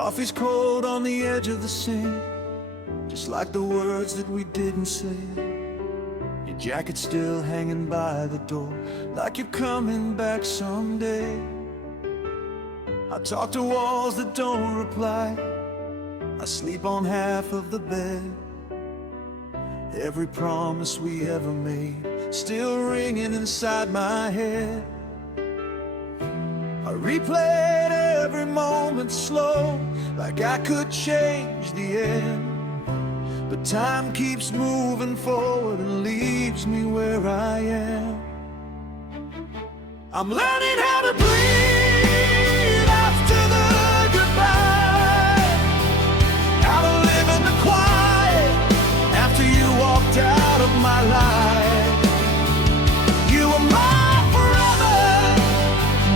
Coffee's cold on the edge of the sink, just like the words that we didn't say. Your jacket's still hanging by the door, like you're coming back someday. I talk to walls that don't reply, I sleep on half of the bed. Every promise we ever made still ringing inside my head. I replayed every moment slow, like I could change the end. But time keeps moving forward and leaves me where I am. I'm learning how to breathe after the goodbye, how to live in the quiet after you walked out of my life. You were my forever,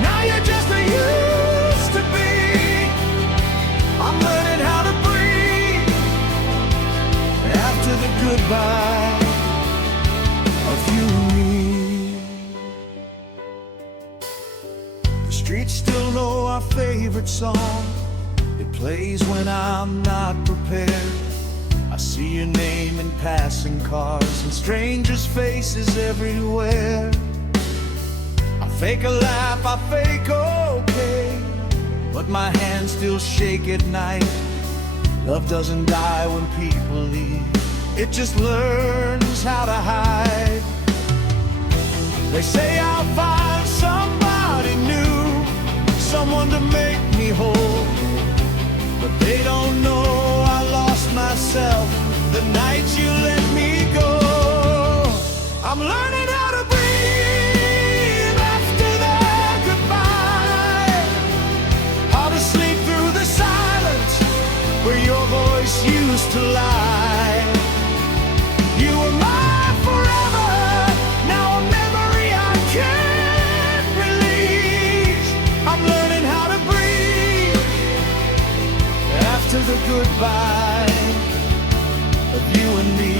now you're just a used to be. I'm learning how to breathe after the goodbye of you and me. The streets still know our favorite song, it plays when I'm not prepared. I see your name in passing cars and strangers' faces everywhere. I fake a laugh, I fake okay, but my hands still shake at night. Love doesn't die when people leave, it just learns how to hide. They say I'll find somebody new, someone to make me whole, but they don't know I lost myself the night you let me go. I'm learning how to breathe after the goodbye, how to sleep through the silence where your voice used to lie. You were my forever, now a memory I can't release. I'm learning how to breathe after the goodbye of you and me.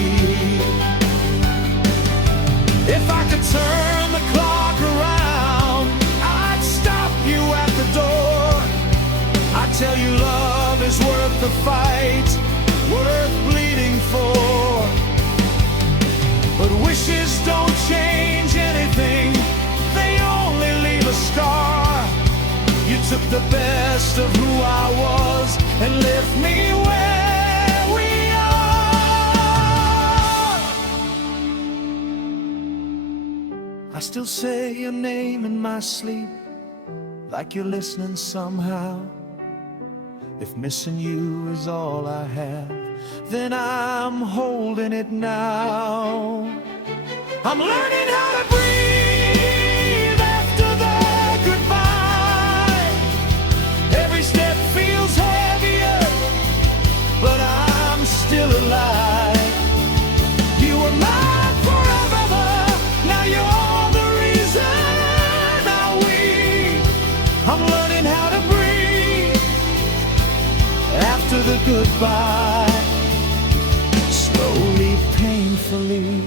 If I could turn the clock around, I'd stop you at the door. I'd tell you love is worth the fight, worth bleeding for. But wishes don't change anything, they only leave a scar. You took the best of who I was and left me where we are. I still say your name in my sleep, like you're listening somehow. If missing you is all I have, then I'm holding it now. I'm learning how to breathe after the goodbye. Every step feels heavier, but I'm still alive. You were mine forever, now you're the reason I weep. I'm learning how to breathe after the goodbye, slowly, painfully.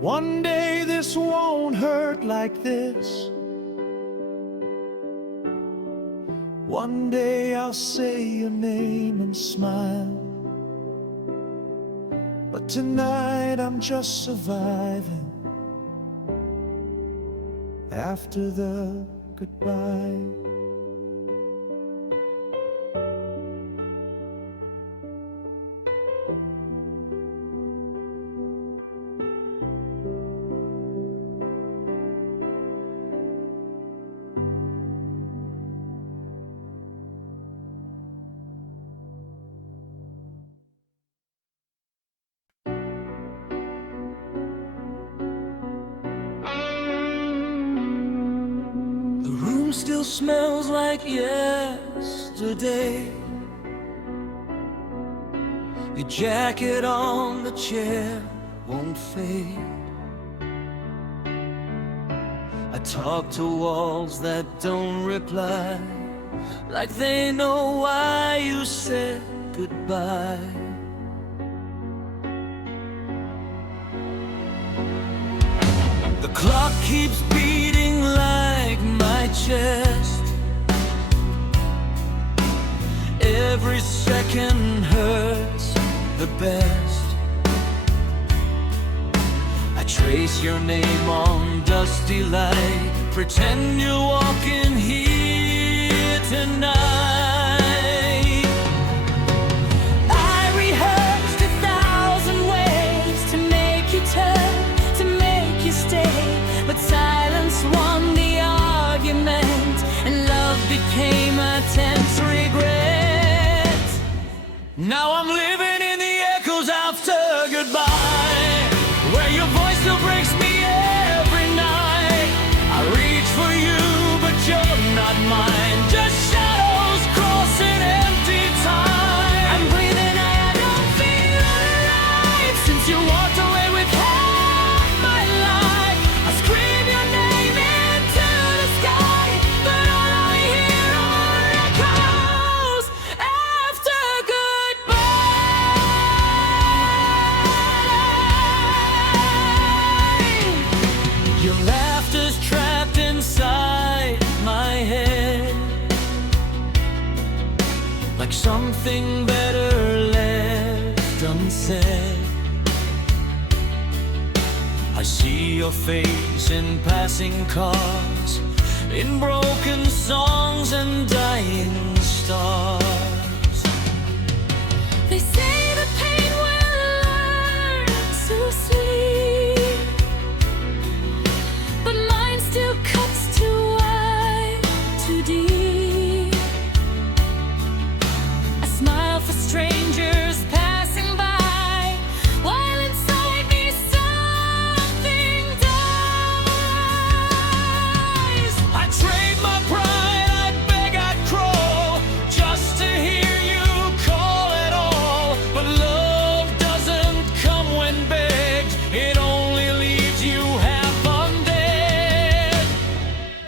One day this won't hurt like this. One day I'll say your name and smile. But tonight I'm just surviving after the goodbye. Still smells like yesterday. Your jacket on the chair won't fade. I talk to walls that don't reply, like they know why you said goodbye. The clock keeps beating like my chest. every second hurts the best. I trace your name on dusty light, pretend you're walking here tonight. I rehearsed 1,000 ways to make you turn, to make you stay, but silence won the argument, and love became a tense regret. Now I'm living in the echoes after goodbye, where your voice still breaks me every night. I reach for you, but you're not mine. Just shadows crossing empty time. I'm breathing, I don't feel alive since you walked away with half my life. I scream your name into the sky, but all I hear are echoes after goodbye. Your laughter's trapped inside my head, like something better left unsaid. I see your face in passing cars, in broken songs and dying stars. They say the pain will learn to sleep, but mine still cuts too wide, too deep. I smile for strangers passing by, while inside me something dies. I trade my pride, I'd beg, I'd crawl, just to hear you call at all. But love doesn't come when begged, it only leaves you half undead.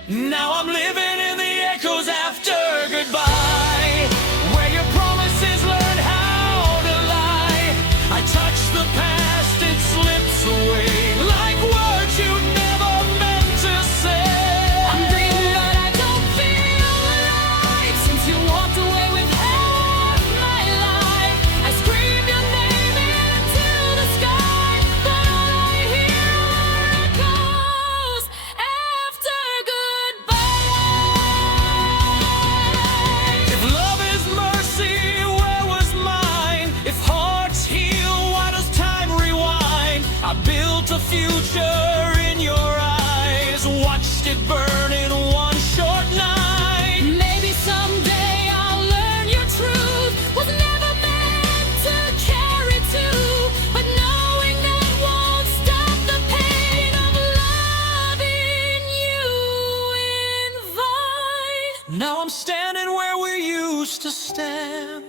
Now I'm living in the echoes after goodbye, where your promises learn how to lie. I touch the past, it slips away, like words you never meant to say. I'm dreaming, but I don't feel alive since you walked away with half my life. I scream your name into the sky, but all I hear are echoes after goodbye. If love is mercy, where was mine? If hearts heal, why does time rewind? I built a future in your eyes, watched it burn in one short night. Maybe someday I'll learn your truth was never meant to carry two, but knowing that won't stop the pain of loving you in vain. Now I'm standing where we used to stand,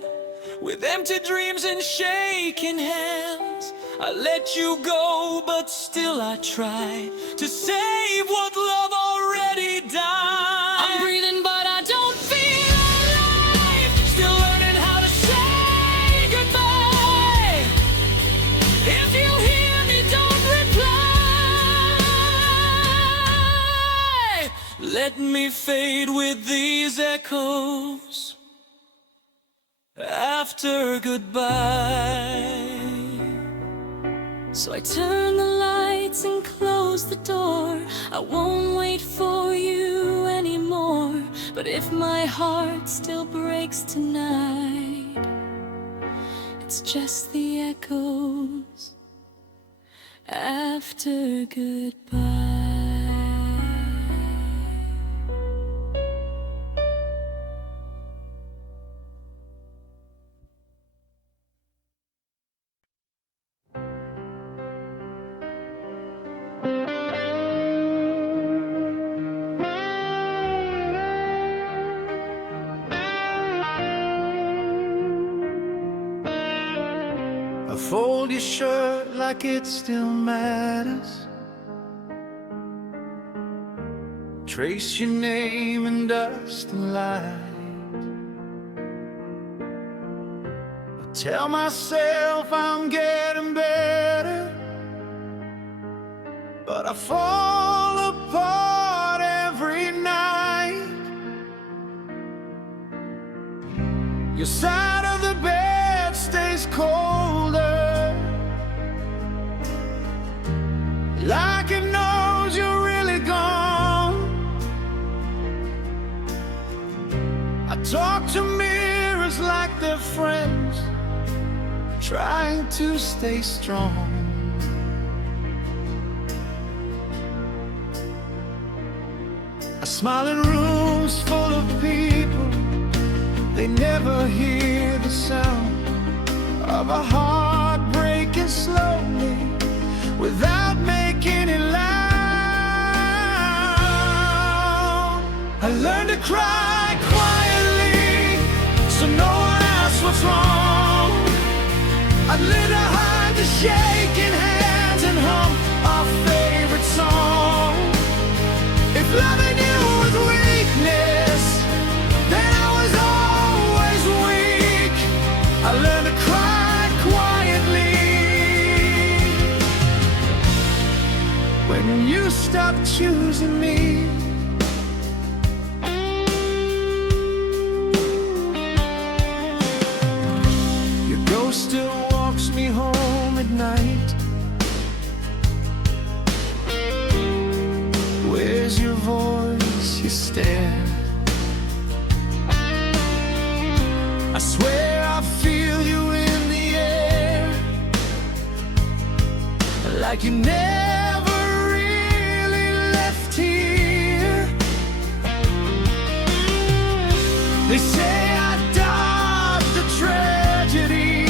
with empty dreams and shaking hands. I let you go, but still I try to save what love already died. I'm breathing, but I don't feel alive. Still learning how to say goodbye. If you hear me, don't reply. Let me fade with these echoes after goodbye. So I turn the lights and close the door. I won't wait for you anymore. But if my heart still breaks tonight, it's just the echoes after goodbye. Fold your shirt like it still matters. Trace your name in dust and light. I tell myself I'm getting better, but I fall apart every night. Your side of the bed stays colder, like it knows you're really gone. I talk to mirrors like they're friends, trying to stay strong. I smile in rooms full of people, they never hear the sound of a heart breaking slowly without making it loud. I learned to cry quietly so no one asks what's wrong. I learned to hide the shaking hands and hum our favorite song. If loving you was weakness, then I was always weak. I learned to cry quietly when you stopped choosing me. Your ghost still walks me home at night. Where's your voice, your stare? I swear I feel you in the air, like you never really left here. They say I dodged a tragedy,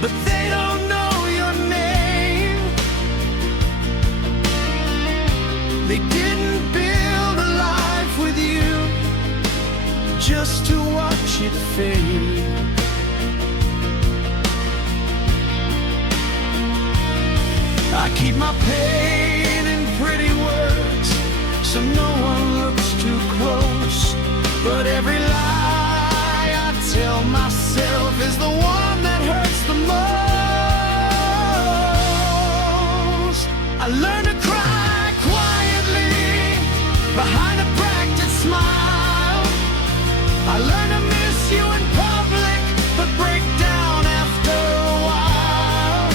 but they don't know your name. They didn't build a life with you just to watch it fade. I keep my pain in pretty words so no one looks too close, but every lie I tell myself is the one that hurts the most. I learned to cry quietly behind a practiced smile. I learned to miss you in public, but break down after a while.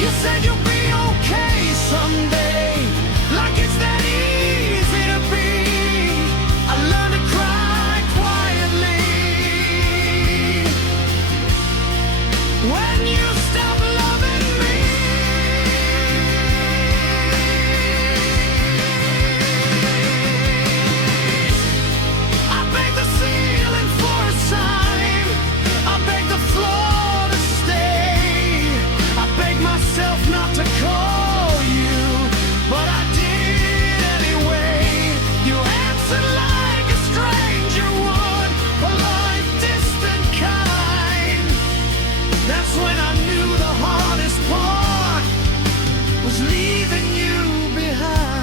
You said you'll be okay someday, like it's that easy to be. I learned to cry quietly when you stop loving me. I beg the ceiling for a sign, I beg the floor to stay, I beg myself not to call you, but I did anyway. You answered like a stranger would, polite, distant, kind. That's when I knew the hardest part was leaving you behind.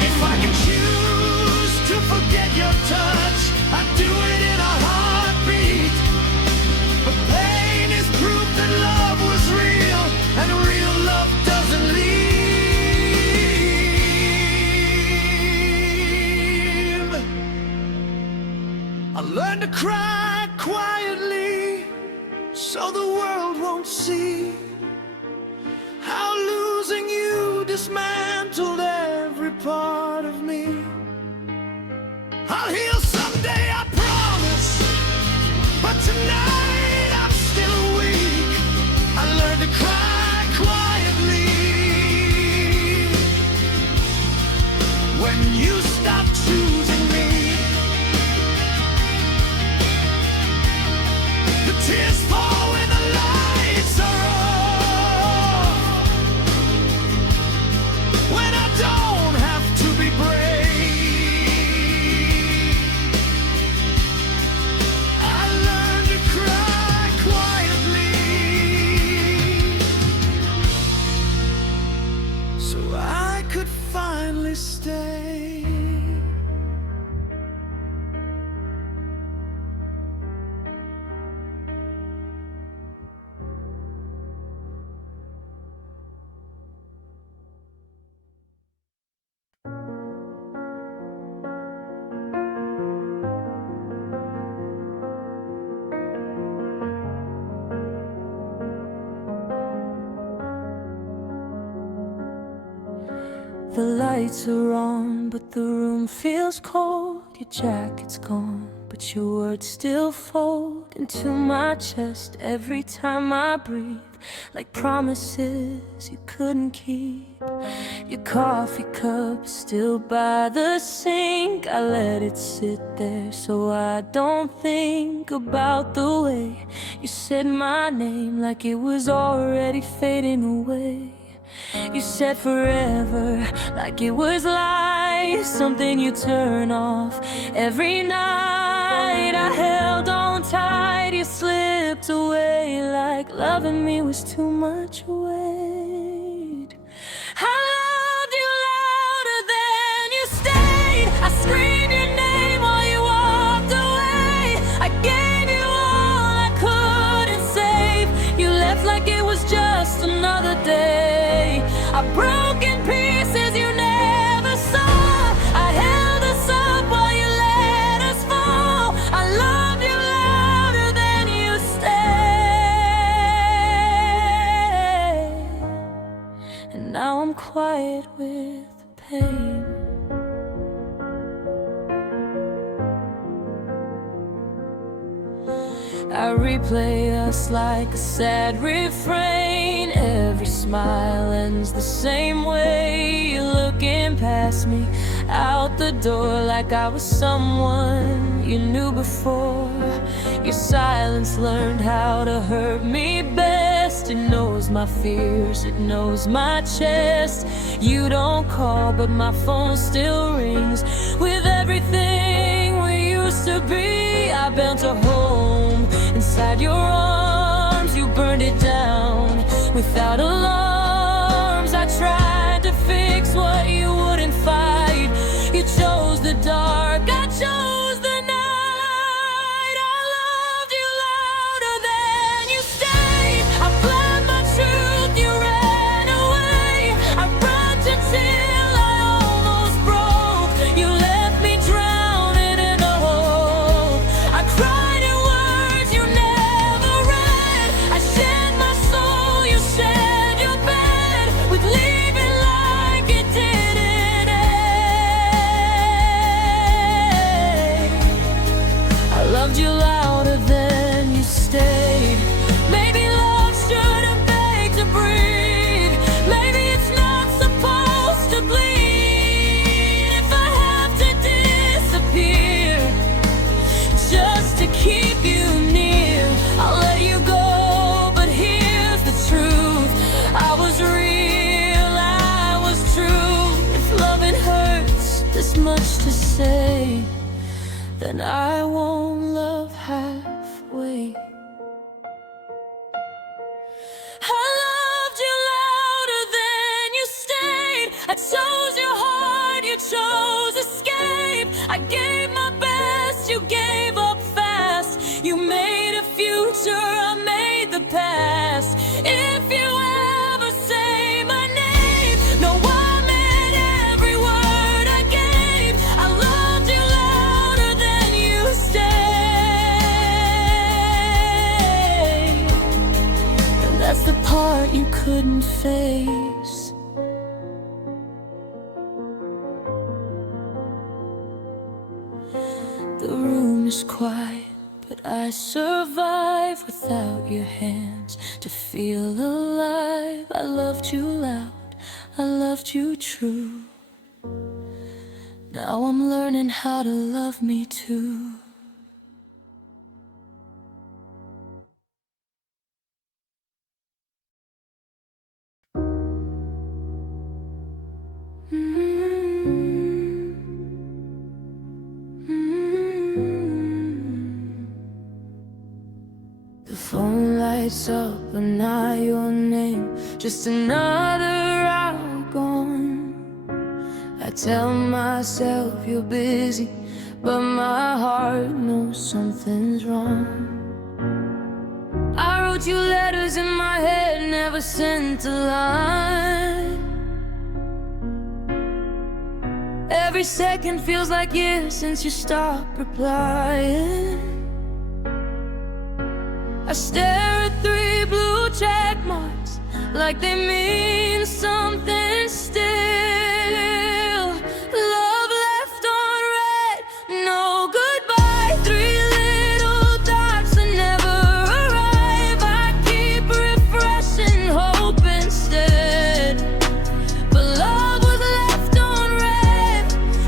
If I could choose to forget your touch, I'd do it in a heartbeat. But pain is proof that love was real, and real love doesn't leave. I learned to cry quietly so the world won't see how losing you dismantled every part of me. I'll heal someday, I promise, but tonight I'm still weak. I learned to cry quietly when you stop choosing me. The tears fall when the lights are off, when I don't have to be brave. I learned to cry quietly so I could finally really stay. The lights are on, but the room feels cold. Your jacket's gone, but your words still fold into my chest every time I breathe, like promises you couldn't keep. Your coffee cup still by the sink. I let it sit there so I don't think about the way you said my name, like it was already fading away. You said forever, like it was life, something you turn off every night. I held on tight, you slipped away, like loving me was too much weight. I loved you louder than you stayed. I screamed your name while you walked away. I gave you all I couldn't save. You left like it was just another day. I broke in pieces you never saw. I held us up while you let us fall. I loved you louder than you stayed. And now I'm quiet with pain. I replay us like a sad refrain. Every smile ends the same way. You're looking past me, out the door, like I was someone you knew before. Your silence learned how to hurt me best. It knows my fears, it knows my chest. You don't call, but my phone still rings. With everything we used to be, I built a home inside your arms. You burned it down without alarms. I tried to fix what you wouldn't fight. You chose the dark, I chose the night. I loved you louder than you stayed. I planned my truth, you ran away. I rushed until I almost broke. You left me drowning in a hole. I cried in words you never read. I shed my soul, you shed your bed. With leaving like it didn't end. I loved you louder than you stayed. Maybe love shouldn't beg to breathe. Maybe it's not supposed to bleed. If I have to disappear just to keep you near, I'll let you go, but here's the truth. I was real, I was true. If loving hurts this much to say, then I won't love halfway. I loved you louder than you stayed. I chose your heart, you chose escape. I gave my best, you gave up fast. You made a future, I made the past. If you ever say my name, no, I meant every word I gave. I loved you louder than you stayed. And that's the part you couldn't face. The room is quiet, but I survive without your hands to feel alive. I loved you loud, I loved you true. Now I'm learning how to love me too. The phone lights up, but not your name. Just another hour gone. I I tell myself you're busy, but my heart knows something's wrong. I wrote you letters in my head, never sent a line. Every second feels like years since you stopped replying. I stare at 3 blue check marks like they mean something still. Love left on red, no goodbye. 3 little dots that never arrive. I keep refreshing hope instead, but love was left on red.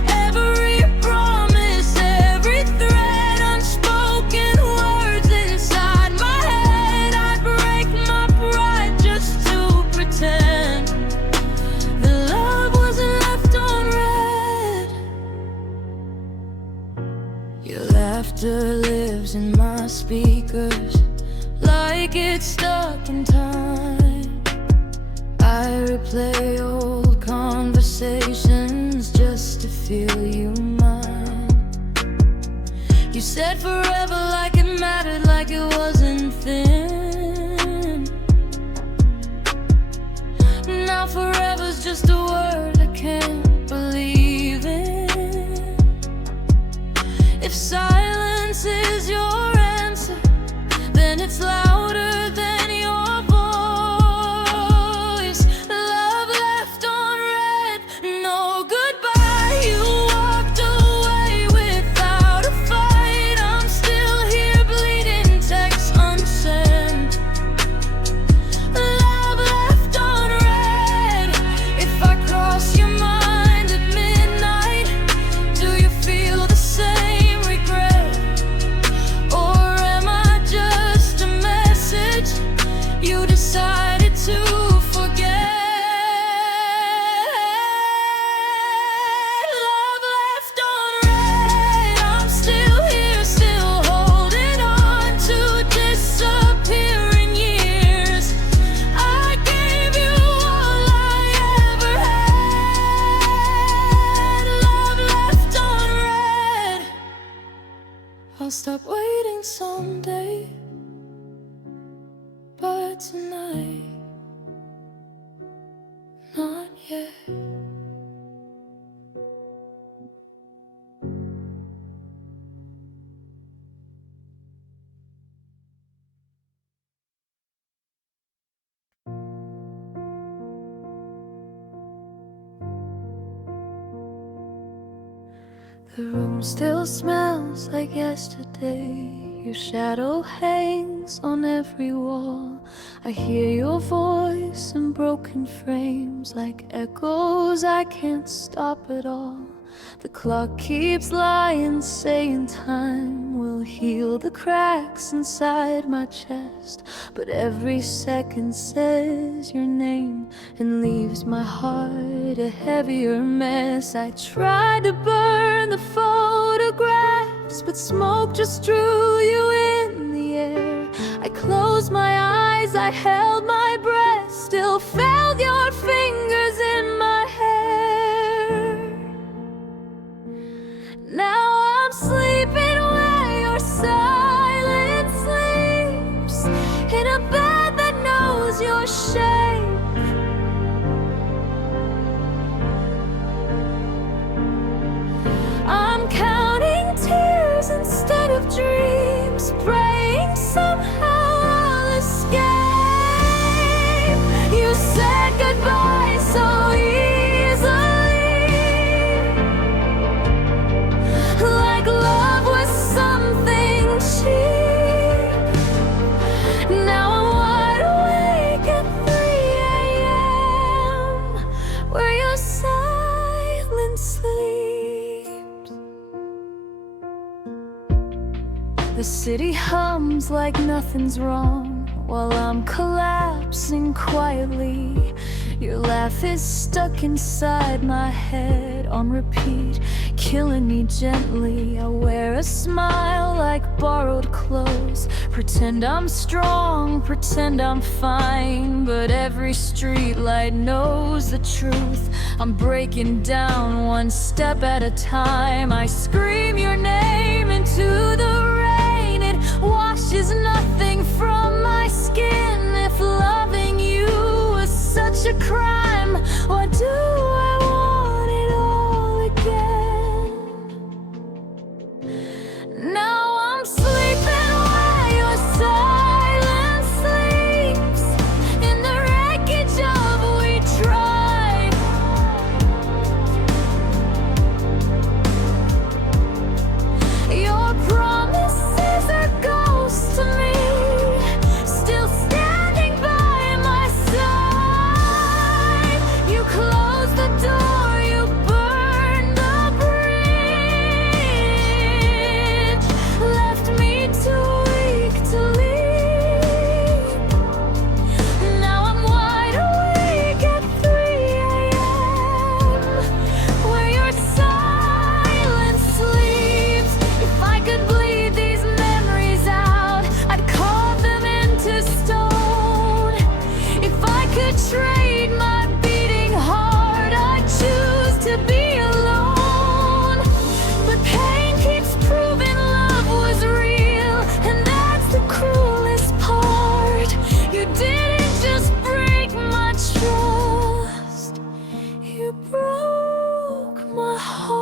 Every promise, every thread, unspoken words inside my head. I break my pride just to pretend the love wasn't left on red. Your laughter lives in my speakers like it's stuck in time. I replay old conversations just to feel you mine. You said forever like it mattered, like it wasn't thin. Now forever's just a word I can't believe in. If silence is your answer, then it's louder than your voice. Love left on red, no goodbye. You walked away without a fight. I'm still here bleeding, text unsent. Love left on red. If I cross your mind at midnight, do you feel the same regret? Or am I just a message you decided to forget? Love left on red. I'm still here, still holding on to disappearing years. I gave you all I ever had. Love left on red. I'll stop waiting someday, but tonight, not yet. The room still smells like yesterday. Your shadow hangs on every wall. I hear your voice in broken frames like echoes I can't stop at all. The clock keeps lying, saying time will heal the cracks inside my chest. But every second says your name and leaves my heart a heavier mess. I tried to burn the photographs, but smoke just drew you in the air. I closed my eyes, I held my breath, still felt your fingers in my hair. Now I'm sleeping where your silence sleeps, in a bed that knows your shape. I'm counting tears instead of dreams, praying somehow I'll escape. You said goodbye so easily, like love was something cheap. Now I'm wide awake at 3 a.m., where your silence sleeps. The city hums like nothing's wrong while I'm collapsing quietly. Your laugh is stuck inside my head on repeat, killing me gently. I wear a smile like borrowed clothes, pretend I'm strong, pretend I'm fine, but every street light knows the truth. I'm breaking down one step at a time. I scream your name into the rain. It washes nothing from my skin. If loving you was such a crime, why do I want it all again? Now I'm sleeping where your silence sleeps, in the wreckage of we tried. Your promises are ghosts to me, still standing by my side. You closed the door, you burned the bridge, left me too weak to leave. Now I'm wide awake at 3 a.m., where your silence sleeps. If I could bleed these memories out, I'd carve them into stone. If I could trade my beating heart, I'd choose to be alone. But pain keeps proving love was real, and that's the cruelest part. You didn't just break my trust, you broke my heart.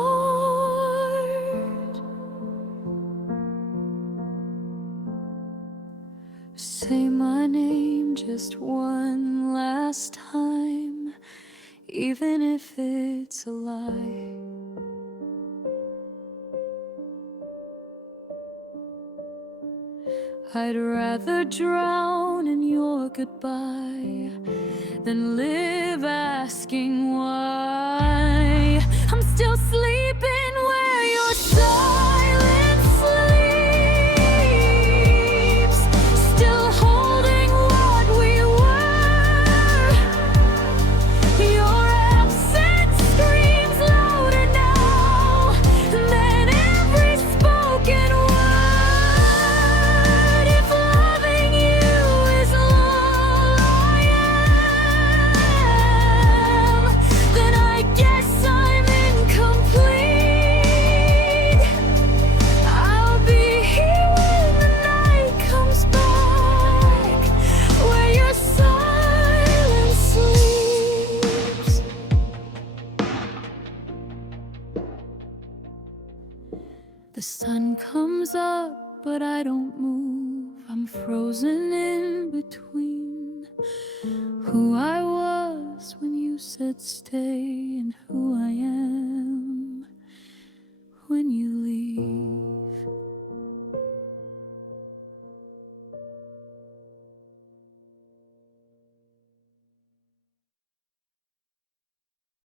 Say my name just one last time, even if it's a lie. I'd rather drown in your goodbye than live asking why. I'm still sleeping where your silence sleeps, still holding what we were. Your absence screams louder now than every spoken word. If loving you is all I am, then I guess I'm incomplete. I'll be here when the night comes back, where your silence sleeps. The sun comes up, but I don't move. I'm frozen in between who I was when you said stay